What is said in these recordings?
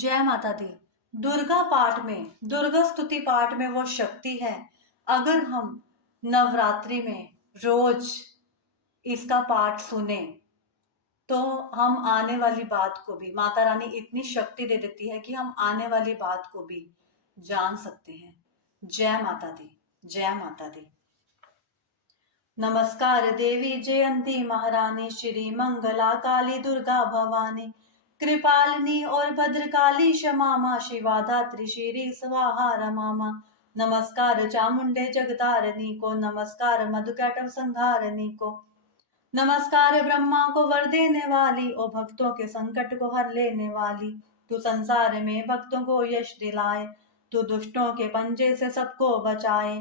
जय माता दी। दुर्गा पाठ में, दुर्गा स्तुति पाठ में वो शक्ति है। अगर हम नवरात्रि में रोज इसका पाठ सुने तो हम आने वाली बात को भी, माता रानी इतनी शक्ति दे देती है कि हम आने वाली बात को भी जान सकते हैं। जय माता दी। जय माता दी। नमस्कार देवी जयंती महारानी, श्री मंगला काली दुर्गा भवानी, कृपालिनी और भद्रकाली क्षमा माँ, शिवा धात्री श्री स्वाहा रमा माँ। नमस्कार चामुंडे जगतारनी को, नमस्कार मधुकैटभ संहारनी को, नमस्कार ब्रह्मा को वर देने वाली, ओ भक्तों के संकट को हर लेने वाली। तू संसार में भक्तों को यश दिलाए, तू दुष्टों के पंजे से सबको बचाए।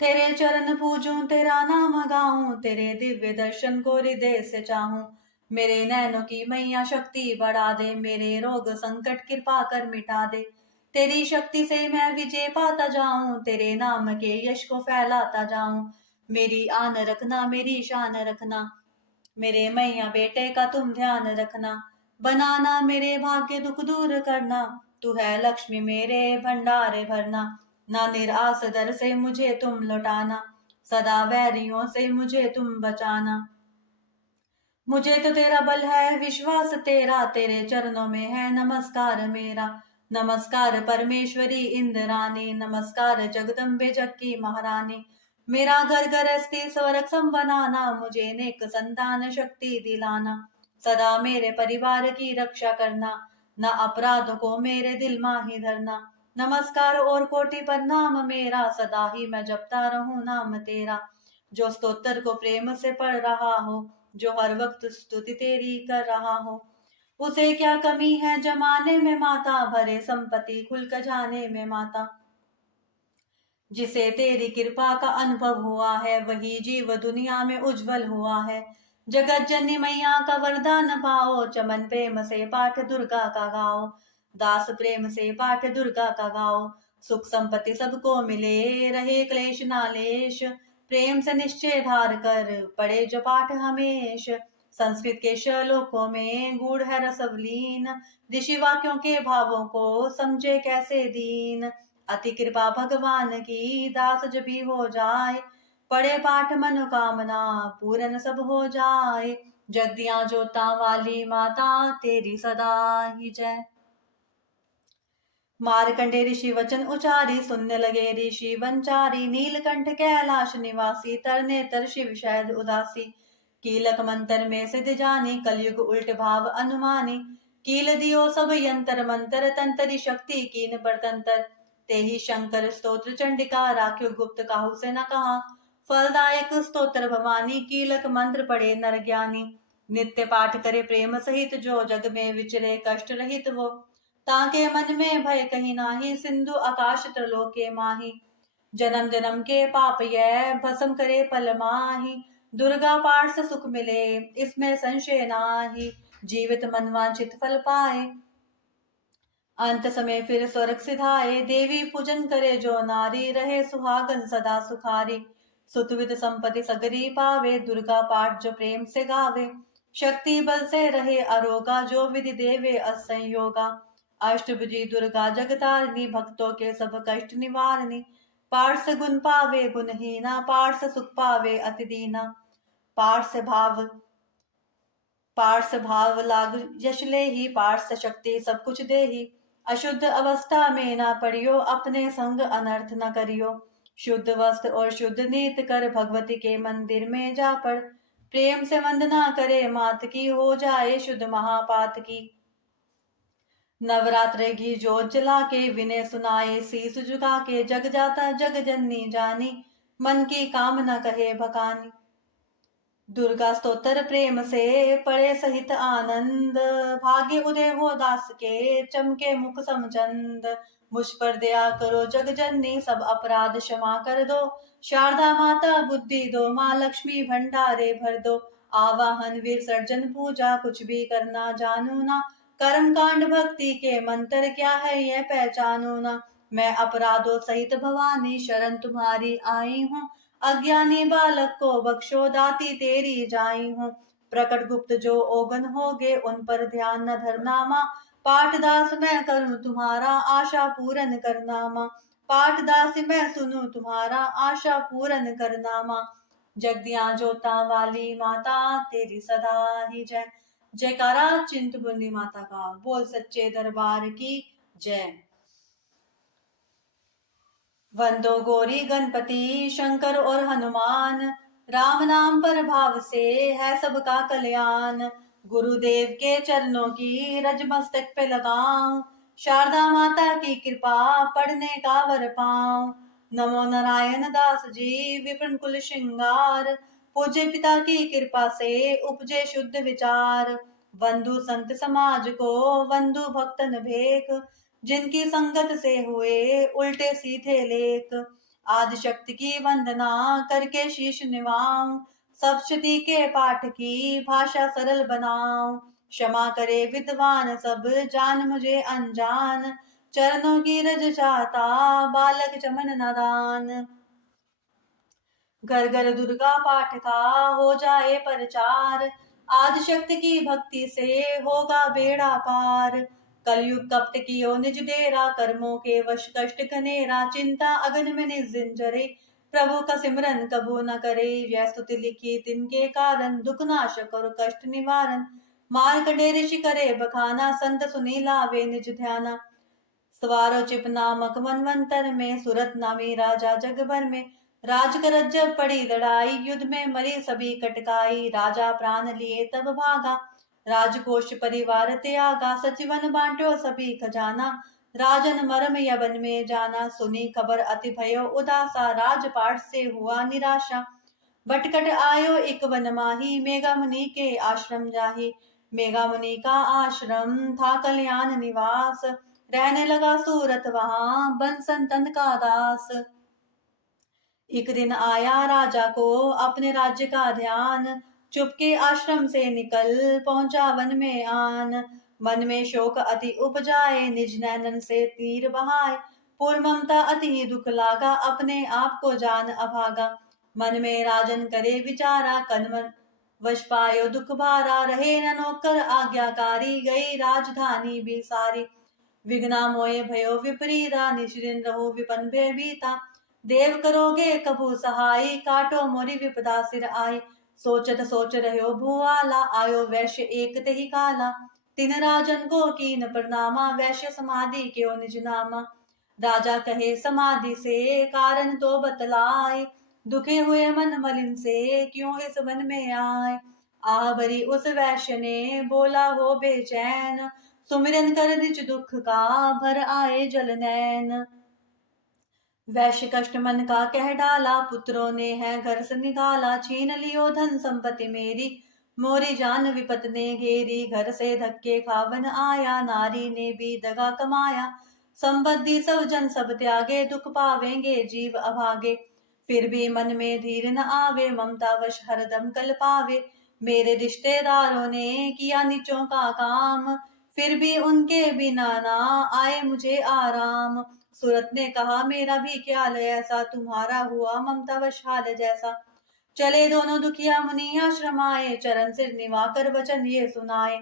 तेरे चरण पूजूं, तेरा नाम गाऊं, तेरे दिव्य दर्शन को हृदय से चाहूं। मेरे नैनों की मैया शक्ति बढ़ा दे, मेरे रोग संकट कृपा कर मिटा दे। तेरी शक्ति से मैं विजय पाता जाऊं, तेरे नाम के यश को फैलाता जाऊं। मेरी आन रखना, मेरी शान रखना, मेरे मैया बेटे का तुम ध्यान रखना। बनाना मेरे भाग्य दुख दूर करना, तू है लक्ष्मी मेरे भंडारे भरना। ना निराश दर से मुझे तुम लौटाना, सदा वैरियों से मुझे तुम बचाना। मुझे तो तेरा बल है, विश्वास तेरा, तेरे चरणों में है नमस्कार मेरा। नमस्कार परमेश्वरी इंद्रानी, नमस्कार जगदम्बे जग की महारानी। मेरा घर गृहस्थी स्वर्ग सम बनाना, मुझे नेक संतान शक्ति दिलाना। सदा मेरे परिवार की रक्षा करना, न अपराध को मेरे दिल माही धरना। नमस्कार और कोटि प्रणाम मेरा, सदा ही मैं जपता रहूं नाम तेरा। जो स्तोत्र को प्रेम से पढ़ रहा हो, जो हर वक्त स्तुति तेरी कर रहा हो, उसे क्या कमी है जमाने में माता, भरे संपत्ति खुल खजाने में माता। जिसे तेरी कृपा का अनुभव हुआ है, वही जीव दुनिया में उज्जवल हुआ है। जगत जननी मैया का वरदान पाओ, चमन प्रेम से पाठ दुर्गा का गाओ। दास प्रेम से पाठ दुर्गा का गाओ, सुख संपत्ति सबको मिले, रहे क्लेश नालेश। प्रेम से निश्चय धार कर पढ़े जो पाठ हमेश। संस्कृत के श्लोकों में गूढ़ है रसवलीन, ऋषि वाक्यों के भावों को समझे कैसे दीन। अति कृपा भगवान की, दास जब भी हो जाए, पढ़े पाठ मनोकामना पूर्ण सब हो जाए। जगदियां जोता वाली माता, तेरी सदा ही जय। मारकंडे ऋषि वचन उचारी, सुनने लगे ऋषि वंचारी। नीलकंठ कैलाश निवासी, तरने तर शिव शैद उदासी। कीलक मंत्र में सिद्ध जानी, कलयुग उल्ट भाव अनुमानी। कील दियो सब यंत्र मंत्र, तंतरी शक्ति कीन परतंत्र। ते ही शंकर स्तोत्र चंडिका, राख्यो गुप्त काहू से न कहा। फलदायक स्तोत्र भवानी, कीलक मंत्र पढ़े नर ज्ञानी। नित्य पाठ करे प्रेम सहित, जो जग में विचरे कष्ट रहित वो। ताके मन में भय कहीं नाही, सिंधु आकाश त्रलोके माही। जन्म जन्म के पाप यह भस्म करे पल माही। दुर्गा पाठ से सुख मिले, इसमें संशय नाही। जीवित मन वांछित फल पाए, अंत समय फिर स्वर्ग सिधाए। देवी पूजन करे जो नारी, रहे सुहागन सदा सुखारी। सुतविद संपत्ति सगरी पावे, दुर्गा पाठ जो प्रेम से गावे। शक्ति बल से रहे अरोगा, जो विधि देवे असंयोगा। अष्टभुजी दुर्गा जगतारिणी, भक्तों के सब कष्ट निवारणी। पाठ से गुण पावे गुणहीना, पाठ से सुख पावे अति दीना। पाठ से भाव लाग यश ले ही, पाठ से शक्ति सब कुछ दे ही। अशुद्ध अवस्था में ना पड़ियो, अपने संग अनर्थ न करियो। शुद्ध वस्त्र और शुद्ध नीत कर, भगवती के मंदिर में जा पड़। प्रेम से वंदना करे मात की, हो जाए शुद्ध महापात की। नवरात्र घी जोत जला के, विनय सुनाए शीस झुका के। जग जाता जग जननी जानी, मन की कामना कहे भकानी। दुर्गा स्तोत्र प्रेम से पढ़े सहित आनंद, भाग्य उदय हो दास के, चमके मुख समचंद। मुझ पर दया करो जग जननी, सब अपराध क्षमा कर दो। शारदा माता बुद्धि दो, माँ लक्ष्मी भंडारे भर दो। आवाहन वीर सर्जन पूजा, कुछ भी करना जानू ना। कर्म कांड भक्ति के मंत्र क्या है यह पहचानो ना। मैं अपराधों सहित भवानी, शरण तुम्हारी आई हूँ। अज्ञानी बालक को बख्शो, दाती तेरी जाई हूँ। प्रकट गुप्त जो ओगन होगे, उन पर ध्यान न धरना माँ। पाठदास मैं करूं तुम्हारा आशा पूरन करना माँ। पाठदास मैं सुनूं तुम्हारा आशा पूरन करना माँ। जगदियां जोता वाली माता तेरी सदा ही जय। जयकारा चिंतपूर्णी माता का। बोल सच्चे दरबार की जय। वंदो गौरी गणपति शंकर और हनुमान। राम नाम पर भाव से है सबका कल्याण। गुरुदेव के चरणों की रज मस्तक पे लगाऊं। शारदा माता की कृपा पढ़ने का वर पाऊं। नमो नारायण दास जी विपिन कुल श्रृंगार। पूज्य पिता की कृपा से उपजे शुद्ध विचार। बंधु संत समाज को बंधु भक्तन भेख। जिनकी संगत से हुए उल्टे सीधे लेख। आदि शक्ति की वंदना करके शीश निवाऊं। सप्तशती के पाठ की भाषा सरल बनाऊं। क्षमा करे विद्वान सब जान मुझे अनजान। चरणों की रज चाहता बालक चमन नादान। घर घर दुर्गा पाठ का हो जाए प्रचार। आदि शक्ति की भक्ति से होगा बेड़ा पार। कलयुग कपट कियो निज डेरा। कर्मों के वश कष्ट घनेरा। चिंता अगन में निज जरे। प्रभु का सिमरन कबू न करे। यह स्तुति लिखी तिनके कारण। दुख नाशक और कष्ट निवारण। मार्कंडेय ऋषि करे बखाना। संत सुनी लावे निज ध्याना। सवारो चिप नामक मनवंतर में। सुरत नामी राजा जग भर में। राज करत जब पड़ी लड़ाई। युद्ध में मरी सभी कटकाई। राजा प्राण लिए तब भागा। राजकोष परिवार त्यागा। सचिवन बांटो सभी खजाना। राजन मरम यवन में जाना। सुनी खबर अति भयो उदासा। राजपाट से हुआ निराशा। भटकट आयो एक वन माही। मेघा मुनि के आश्रम जाही। मेघा मुनि का आश्रम था कल्याण निवास। रहने लगा सूरत वहां बन संतन का दास। एक दिन आया राजा को अपने राज्य का ध्यान। चुपके आश्रम से निकल पहुंचा वन में आन। मन में शोक अति उपजाए। निज नैनन से तीर बहाए। पूर्ण ममता अति ही दुख लागा। अपने आप को जान अभागा। मन में राजन करे विचारा। कनमन वश पायो दुख भारा। रहे न नौकर आज्ञाकारी। गई राजधानी भी सारी। विघ्ना मोए भयो विपरीता। निश्चिन रहो विपन भयभीता। देव करोगे कभू सहाय। काटो मोरी विपदा सिर आई। सोचत सोच रहो भुआला। आयो वैश्य एक ते ही काला। तिन राजन को कीन प्रणामा। वैश्य समाधि क्यों निज नामा। राजा कहे समाधि से कारण तो बतलाए। दुखे हुए मन मलिन से क्यों इस वन में आए। आह भरी उस वैश्य ने बोला हो बेचैन। सुमिरन कर निज दुख का भर आए जल नैन। वैश्य कष्ट मन का कह डाला। पुत्रों ने है घर से निकाला। छीन लियो धन संपत्ति मेरी। मोरी जान विपत ने घेरी। घर से धक्के खावन आया। नारी ने भी दगा कमाया। संबद्धि सब जन सब त्यागे। दुख पावेंगे जीव अभागे। फिर भी मन में धीर न आवे। ममता वश हरदम कल पावे। मेरे रिश्तेदारों ने किया नीचों का काम। फिर भी उनके बिना ना आए मुझे आराम। सूरत ने कहा मेरा भी ख्याल है ऐसा। तुम्हारा हुआ ममता वश हाल जैसा। चले दोनों दुखिया मुनि आश्रम आए। चरण सिर निवा कर वचन ये सुनाए।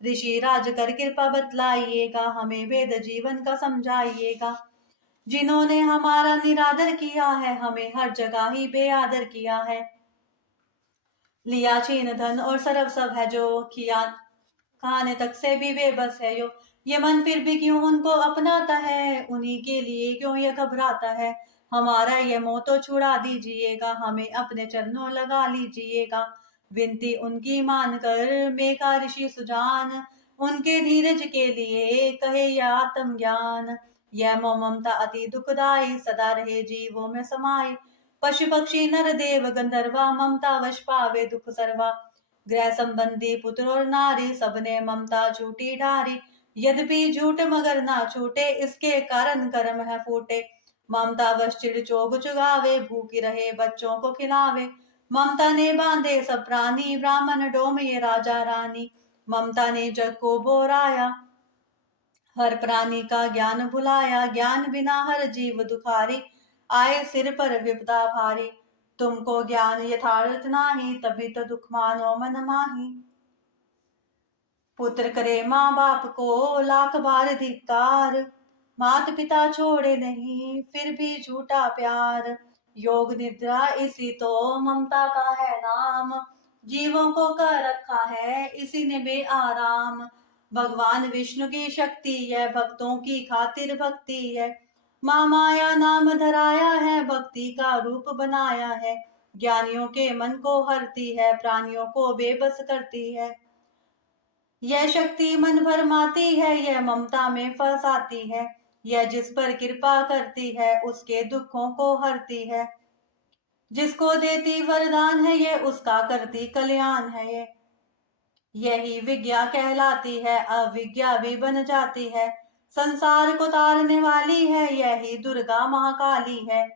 ऋषि राज कर कृपा बतलाइएगा। हमें वेद जीवन का समझाइएगा। जिन्होंने हमारा निरादर किया है। हमें हर जगह ही बेआदर किया है। लिया छीन धन और सरव सब है जो किया। खाने तक से भी बेबस है यो। ये मन फिर भी क्यों उनको अपनाता है। उन्हीं के लिए क्यों ये घबराता है। हमारा ये मोह तो छुड़ा दीजिएगा। हमें अपने चरणों लगा लीजिएगा। विनती उनकी मानकर मेघा ऋषि सुजान। उनके धीरज के लिए कहे या आत्म ज्ञान। यह मोह ममता अति दुखदाई। सदा रहे जीवों में समाये। पशु पक्षी नर देव गंधर्वा। ममता वश पावे दुख सर्वा। गृह संबंधी पुत्र और नारी सबने ममता झूठी ढारी। यद्यपि झूठ मगर ना छूटे। इसके कारण कर्म है फूटे। ममता वश चिड़ चोग चुगावे। भूखी रहे बच्चों को खिलावे। ममता ने बांधे सब प्राणी। ब्राह्मण डोम ये राजा रानी। ममता ने जग को बोराया। हर प्राणी का ज्ञान भुलाया। ज्ञान बिना हर जीव दुखारी। आए सिर पर विपदा भारी। तुमको ज्ञान यथार्थ नाही। तभी तो दुख मानो मन माही। पुत्र करे माँ बाप को लाख बार धिक्कार, मात पिता छोड़े नहीं फिर भी झूठा प्यार। योग निद्रा इसी तो ममता का है नाम, जीवों को कर रखा है इसी ने बेआराम। भगवान विष्णु की शक्ति है, भक्तों की खातिर भक्ति है, माँ माया नाम धराया है, भक्ति का रूप बनाया है। ज्ञानियों के मन को हरती है, प्राणियों को बेबस करती है। यह शक्ति मन भरमाती है, यह ममता में फंसाती है। यह जिस पर कृपा करती है उसके दुखों को हरती है। जिसको देती वरदान है ये उसका करती कल्याण है ये। यही विज्ञा कहलाती है, अविज्ञा भी बन जाती है। संसार को तारने वाली है, यही दुर्गा महाकाली है।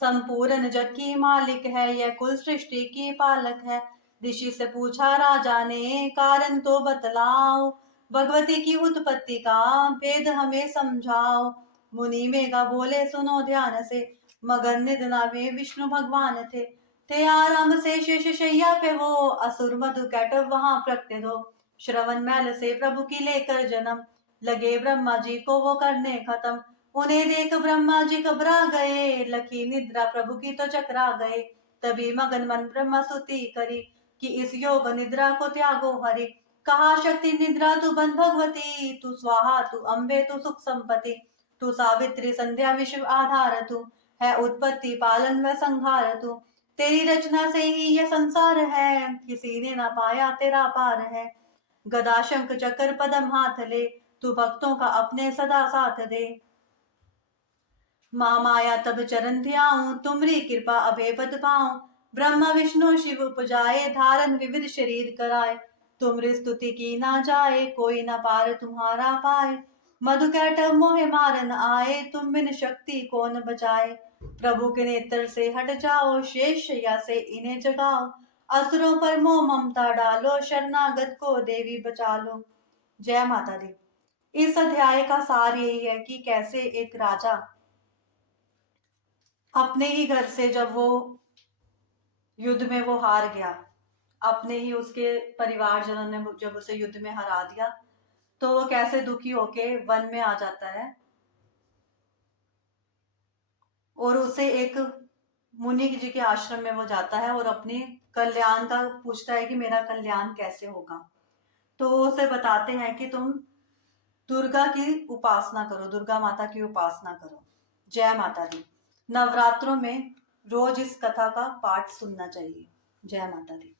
संपूर्ण जग की मालिक है, यह कुल सृष्टि की पालक है। ऋषि से पूछा राजा ने कारण तो बतलाओ, भगवती की उत्पत्ति का भेद हमें समझाओ। मुनि मेघा बोले सुनो ध्यान से, मगर निधना में विष्णु भगवान थे आराम से शेष शैया पे वो, असुर मधु कैटव वहां प्रकट हो। श्रवण मैल से प्रभु की लेकर जन्म, लगे ब्रह्मा जी को वो करने खत्म। उन्हें देख ब्रह्मा जी घबरा गए, लखी निद्रा प्रभु की तो चकरा गए। तभी मगन मन ब्रह्मा स्तुति करी, कि इस योग निद्रा को त्यागो हरि। कहा शक्ति निद्रा तू बन भगवती, तू स्वाहा तू अम्बे तू सुख संपत्ति। तू सावित्री संध्या विश्व आधार, तू है उत्पत्ति पालन व संहार। तू तेरी रचना से ही यह संसार है, किसी ने ना पाया तेरा पार है। गदा शंख चक्र पदम हाथ ले, तू भक्तों का अपने सदा साथ दे। माँ माया तब चरण ध्याऊं, तुमरी कृपा अभय पद पाऊं। ब्रह्मा विष्णु शिव उपजाए, धारण विविध शरीर कराए। तुमरी स्तुति की ना जाए, कोई न पार तुम्हारा पाए। मधु कैटव मोहे मारन आए, तुम बिन शक्ति कौन बचाए। प्रभु के नेत्र से हट जाओ, शेष शैया से इन्हें जगाओ। असुरों पर मोह ममता डालो, शरणागत को देवी बचा लो। जय माता दी। इस अध्याय का सार यही है कि कैसे एक राजा अपने ही घर से जब वो युद्ध में वो हार गया, अपने ही उसके परिवारजनों ने जब उसे युद्ध में हरा दिया, तो वो कैसे दुखी होके वन में आ जाता है और उसे एक मुनि जी के आश्रम में वो जाता है और अपने कल्याण का पूछता है कि मेरा कल्याण कैसे होगा। तो वो उसे बताते हैं कि तुम दुर्गा की उपासना करो, दुर्गा माता की उपासना करो। जय माता दी। नवरात्रों में रोज इस कथा का पाठ सुनना चाहिए। जय माता दी।